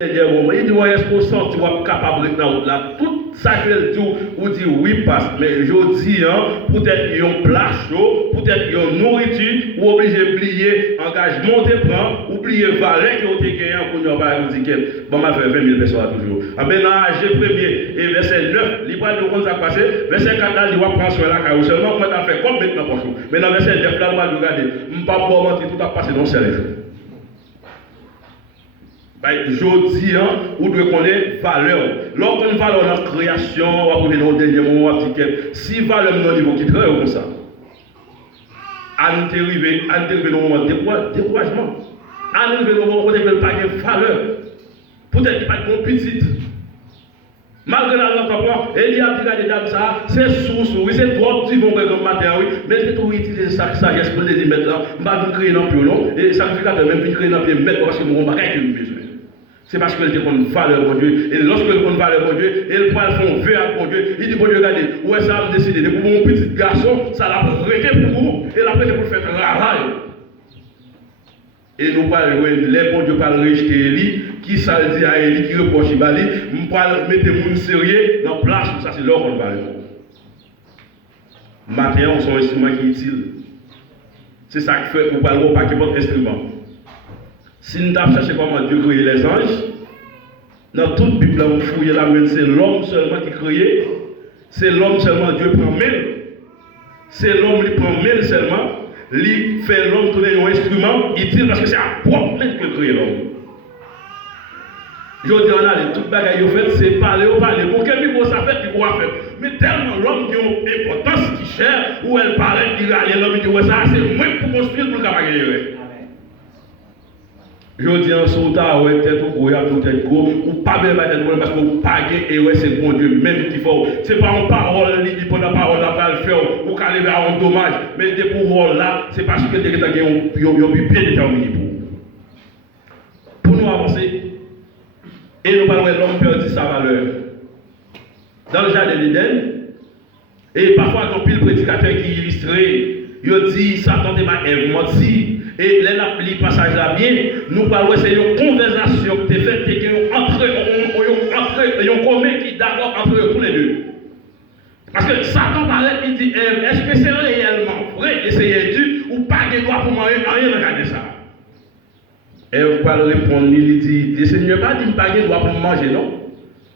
Il dit, est-ce qu'on sent tu es capable de dans là tout ça que dit ou dit oui passe mais je dis peut-être yon plat chaud peut-être yon nourriture ou obligé oublier engagement te prend oublier valeur que tu gagné pour nous pas dire que bon m'a fait 20 000 personnes toujours en ben âge premier et verset 9 il va nous comme ça passer verset 4 là il va prendre sur la caille seulement moi t'as fait comme maintenant poche mais dans verset 9 là on va regarder pas pour mentir tout a passé dans seul je dis, vous devez connaître valeur. Lorsqu'on valeur dans la création, on va dans le dernier moment, si valeur dans le niveau qui travaille comme ça, à nous arriver dans le moment de découragement, à nous arriver dans le moment où on n'a pas de valeur, peut-être qu'il n'y a pas de petite. Malgré l'entendement, il y a des dames ça, c'est source, oui, c'est trop petit bon comme matin, oui, mais c'est tout utiliser sa sagesse pour les mettre là, on va créer dans le pied long, et le sacrificateur même créer dans le pied, mettre parce que nous avons rien besoin. C'est parce qu'elle a une valeur, mon Dieu. Et lorsqu'elle a une valeur, mon Dieu, elle prend son vœu à mon Dieu. Il dit, mon Dieu, regardez, où est-ce que ça a décidé de pour mon petit garçon, ça l'a prêté pour vous, et l'a prêté pour faire travail. Et nous parlons, les bons Dieu parlent rejeter Élie, qui ça dit à Élie, qui reproche Ibali, nous parlons, mettez mon sérieux dans la place, ça c'est là qu'on parle. Matin, on son instrument qui est utile. C'est ça qui fait, nous parlons pas que votre instrument. Si nous avons cherché comment Dieu créer les anges, dans toute la Bible, on fouille la main, c'est l'homme seulement qui crée, c'est l'homme seulement Dieu prend main, c'est l'homme qui prend main seulement, il fait l'homme tourner un instrument utile parce que c'est à propre main que crée l'homme. Je dis, on a toute bagaille fait, c'est parler ou parler. Pour quel niveau ça fait, il va faire. Mais tellement l'homme qui a une importance qui cherche, où elle parle, il va aller, l'homme dit, ouais, ça c'est moins pour construire pour le cabaret. Je dis en sautant, ouais, tête ou gros, tout tête gros, ou pas bien tête gros, parce que vous pagez et ouais, c'est le bon Dieu même qui faut. C'est pas une parole, il dit pour la parole, on va le faire, ou qu'à aller vers un dommage, mais des pouvoirs là, c'est parce que les gens ont bien déterminé pour nous avancer. Et nous parlons de l'homme perdit sa valeur. Dans le jardin d'Éden, et parfois, quand le prédicateur qui illustre, il dit, Satan est ma Ève menti. Et là, le passage là bien, nous parlons, c'est une conversation qui est faite et qui est entre commun qui est d'accord entre tous les deux. Parce que Satan parlait, il dit, est-ce que c'est réellement vrai, essayez-tu, ou pas de droit pour manger, rien regarder ça. Ève va répondre, il dit, le Seigneur pas dit, pas de droit pour manger, non?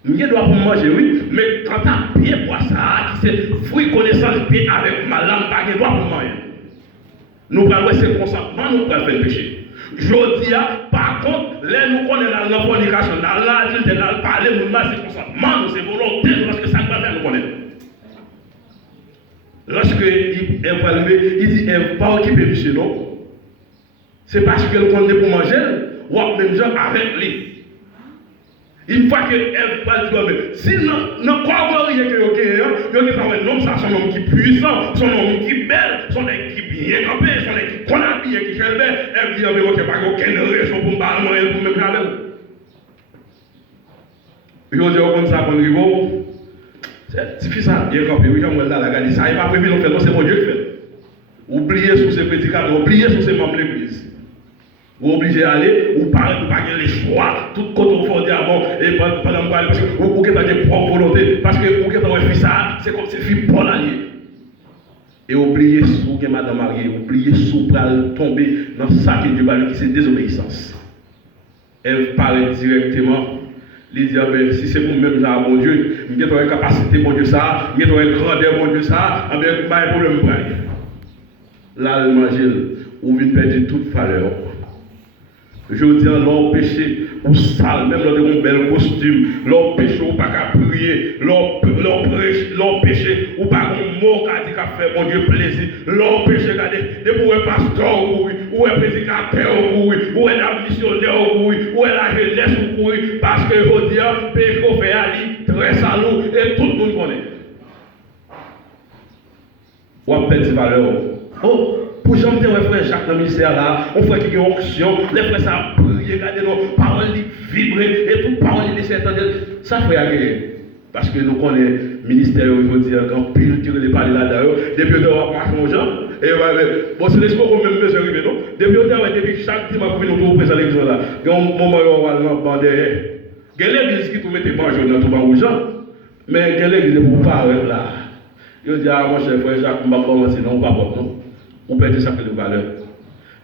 Il y a droit pour manger, oui, mais quand tu as bien pour ça, c'est fruit connaissance bien avec ma langue, pas de droit pour manger. Nous parlons de ce consentement, nous pouvons faire le péché. Je dis, par contre, là, nous connaissons la fornication, dans l'adulte, dans le parler, nous avons ce consentement, c'est volonté, parce que ça ne va faire, nous connaissons. Lorsque il évalue, il dit, elle ne va pas occuper monsieur, non. C'est parce qu'elle connaît pour manger, ou même gens avec lui. Une fois qu'elle va dire, si non, quoi que un homme, ça, son homme qui est puissant, son homme qui est belle, son homme qui est bien campé, son homme qui connaît bien, qui fait belle, elle dit, mais ok, pas aucune raison pour me parler, pour me parler. Je dis, comme ça, pour niveau, c'est difficile, bien campé, oui, j'aime là, la garde, ça, il va prévu, non, c'est bon Dieu qui fait. Oubliez sur ces prédicateurs, oubliez sur ces membres de l'église. Vous obligez d'aller, ou pas les choix, tout côté au fond d'abord, et pendant que parce que vous avez des propres volontés, parce que vous avez fait ça, c'est comme si c'est Paul allié. Et oubliez sous que madame mariée, oubliez sous pour tomber dans ça qui est c'est désobéissance. Elle parle directement, il dit, si c'est pour même ça, mon Dieu, il y a une capacité, mon Dieu, ça, il y a une grandeur, mon Dieu, ça, il y a un problème. Là, le manger, ou vient perdre toute valeur. Je dis, leur péché, ou sale, même leur un bel costume, leur péché, ou pas qu'à prier, leur péché, ou pas un mot qu'à faire, mon Dieu, plaisir, leur péché, de pour un pasteur, ou un prédicateur, ou un missionnaire, ou la jeunesse, parce que je dis, péché qu'on fait aller, très salaud, et tout le monde connaît. Ou à perdre valeur. Oh! Pour jamais frère Jacques dans le ministère là, on fait quelques options, les frères ça prier, regardez nos paroles vibrer et toutes paroles laisser entendre. Ça fait agréer. Parce que nous connaissons le ministère aujourd'hui, quand pile tire les parler là-dedans, depuis que nous marchons aux gens, Et bon, c'est l'espoir qu'on même besoin de non. Depuis chaque dimanche, pour nous présenter l'église là, il y a un moment où on va derrière. Il y a l'église qui te met manger dans tout le monde, mais il y a l'église pour parler là. Il dit, ah, mon cher frère Jacques, on va commencer, non, on va pas, non. On perd ça de valeur.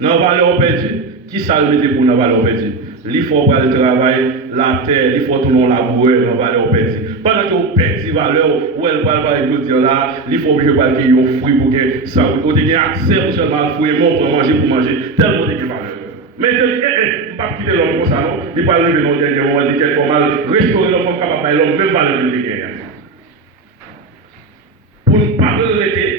Dans la valeur, on perd. Qui ça le met pour la valeur, on perd? Il faut faire le travail, la terre, il faut tout le monde labourer dans la valeur, on perd. Pendant que on perd la valeur, où elle parle par dire là, il faut obligé de parler qu'il y a un fruit pour que ça, on ait accès pour seulement le fruit pour manger, tellement de valeur. Mais je dis, on ne peut pas quitter l'homme comme ça, non? Il ne peut pas arriver dans le dernier moment, il dit qu'il faut mal restaurer l'homme capable de l'homme, même valeur de l'homme. Pour ne pas regretter,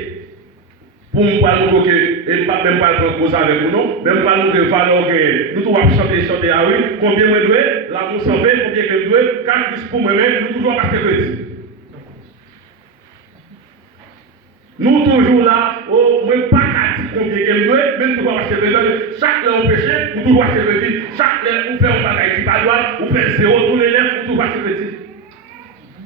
pour ne pas nous bloquer, et pas même pas le cause avec nous, non, même pas nous de valeur gagner. Nous toujours chanter, ah oui, combien moi dois, l'amour s'en fait, combien que dois, 4 10 pour moi-même, nous toujours acheter crédit. Nous toujours là, oh, moi pas 4 combien que dois, mais nous toujours acheter crédit. Chaque l'heure on péché, nous toujours acheter crédit. Chaque l'heure on fait un bagage qui pas droit, on fait zéro tous les lèvres, nous toujours acheter crédit.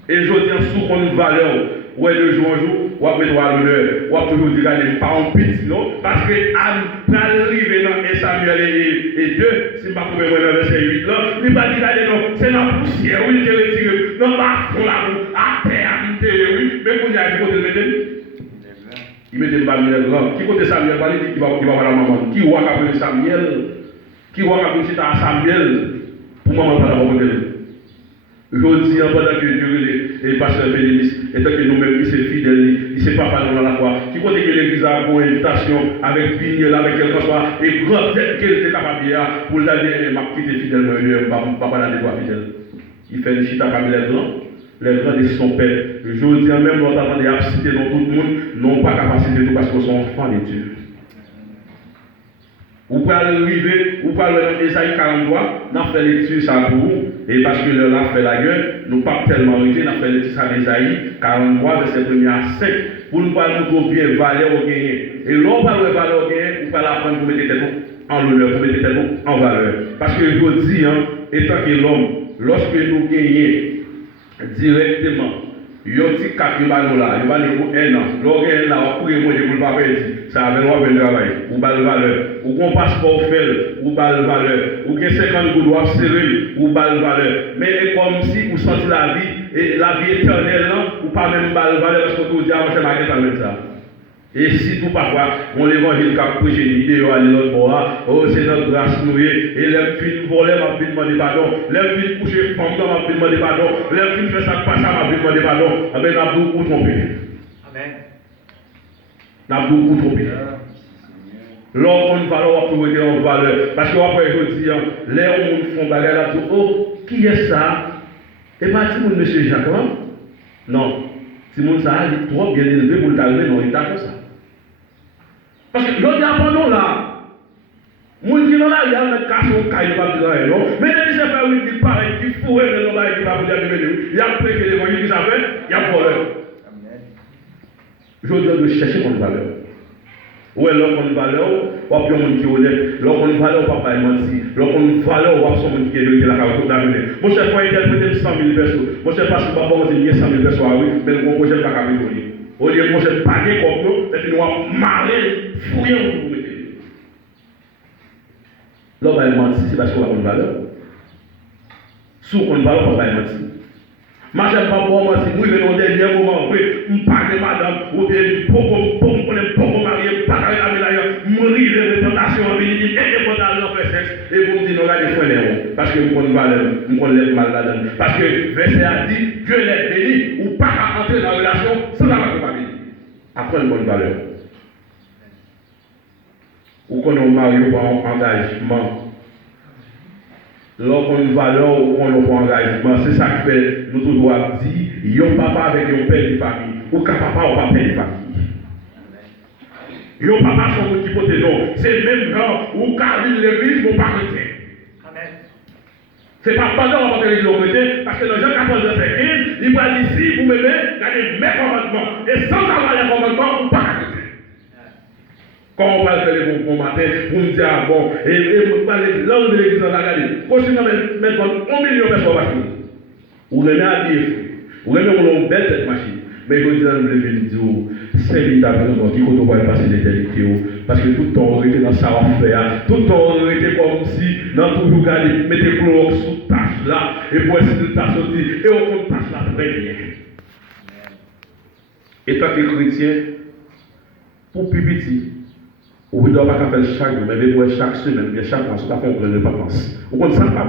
Et je dis, sous une valeur, ouais, de jour en jour, ou à mettre à l'honneur, ou à toujours dire qu'elle n'est pas en pitié, non? Parce que à l'arrivée dans 1 Samuel et 2, si je ne me trompe pas dans le verset 8, là, il ne va dire qu'elle non, c'est la poussière, oui, il est retiré, non, pas pour la boue, à terre, oui, mais pour dire à qui côté le mettre? Il met des Samuel là. Qui côté Samuel, qui va voir la maman? Qui voit qu'après Samuel? Qui voit qu'après Samuel? Pour maman, pas la maman. Je dis en pendant que Dieu et le pasteur Félix, et tant que nous-mêmes, qui sommes fidèles, qui ne sommes pas dans la foi, qui compte que l'église a une invitation avec Pignel, avec quelque chose, et grand tête qu'elle était capable de pour la dire, ma petite fidèle, je ne vais pas la toi fidèle. Il fait le chita comme les grands de son père. Je dis même, notamment des absités dans tout le monde, n'ont pas capacité de tout parce qu'ils sont enfants de Dieu. Vous pouvez arriver, vous pouvez aller dans Ésaïe 43, nous avons fait l'étude ça pour vous, et parce que l'heure a fait la gueule, nous pas tellement arrêté, nous avons fait l'étude ça d'Ésaïe 43, verset 1er à 5, pour nous parler de bien valeur au gagné. Et l'on parle de valeur au gagné, vous pouvez l'apprendre pour mettre tête en l'honneur, pour mettre tête en valeur. Parce que je vous dis, étant que l'homme, lorsque nous gagnons directement, il y a un petit cap qui va nous là, il va nous pour 1 an. L'organe là, on pourrait manger pour le pas perdre. Ça avait le droit de travail, ou bas de valeur. Ou un passeport fait, ou bas de valeur. Ou bien 50 gouttes doivent serrer, ou bas de valeur. Mais comme si vous sentez la vie, et la vie éternelle, ou pas même bas de valeur, parce que vous dites, ah, je vais pas mettre ça. Et si tout parfois, on l'évangile qui a prêché l'idée, à l'autre bord, oh, c'est notre grâce nouée, et les filles volent, m'a fait demander pardon, les filles coucher femme, m'a fait demander pardon, les filles fait ça pas ça, m'a fait demander pardon, eh bien, on a beaucoup trompé. Amen. On a beaucoup trompé. L'homme, on va leur trouver en valeur, parce qu'après, je dis, les hommes font bagarre là, oh, qui est ça? Et pas si mon monsieur Jacques, non. Si mon ça il est trop bien élevé pour t'arriver dans l'état comme ça. Parce que je dis abandon là. Mon qui là, il y a un casse au caille, pas besoin non. Mais les gens fait oui, qui paraît, qui fourrent, mais non, qui va vous dire il y a prêché l'évangile qui s'appelle, il y a voleur. Je dois chercher mon valeur. Ouais, lorsqu'on valeur, on va monde qui est honnête. Lorsqu'on valeur, on va pas mentir. Lorsqu'on valeur, on va son monde qui est de la carte d'amener. Mon cher frère, il a interprété 100 000 personnes. Mon cher pasteur, papa, on dit 100 000 personnes, oui, mais le projet n'est pas capable. Au lieu de mon cher paguer comme nous, et puis nous allons marrer, fouiller pour vous mettre. L'homme va mentir, c'est parce qu'on a une valeur. Sous qu'on valeur, on va mentir. Ma chère pas pour moi, si vous venez au dernier moment, oui, on parle de madame, ou bien pour marier, pas avec la médaille, mourir de tentation, on dit, et pour aller en faire sexe, et vous me dites, non, regardez, frère, parce que vous connaissez valeur, vous connaissez mal là-dedans. Parce que verset a dit, Dieu les béni, ou pas à entrer dans la relation sans avoir de famille. Après, une bonne valeur. Ou qu'on a marié par engagement. Lorsqu'on a une valeur ou qu'on a un engagement, c'est ça qui fait, nous devons dire, il y a un papa avec un père de famille, ou qu'un papa ou un père de famille. Il y a un papa sur mon côté, non. C'est le même genre où Carline l'église, mon pas chrétien. Amen. C'est pas pendant qu'on va l'église au chrétien, parce que dans Jean 14, verset 15, il va dire, si vous m'aimez, gardez mes commandements, et sans avoir les commandements, vous pas chrétien. Quand on parle de l'église bon matin, vous me dites, ah bon, et vous parlez, là où l'église en a gardé, continuez à mettre 1 million de personnes au bâtiment. Vous remettez à dire, vous remettez une belle tête machine. Mais je dis à nous, c'est l'État vraiment qui compte pas passer l'éternité. Parce que tout le temps, on était dans ça à faire. Tout le temps, on était comme si, dans toujours garder, mettre Clorox sous tâche là, et pour essayer de tâche sortir, et on compte tâche là très bien. Et toi qui es chrétien, pour plus petit, on ne doit pas faire chaque jour, mais chaque semaine, bien chaque mois, on ne doit pas faire de vacances. On compte ça pas.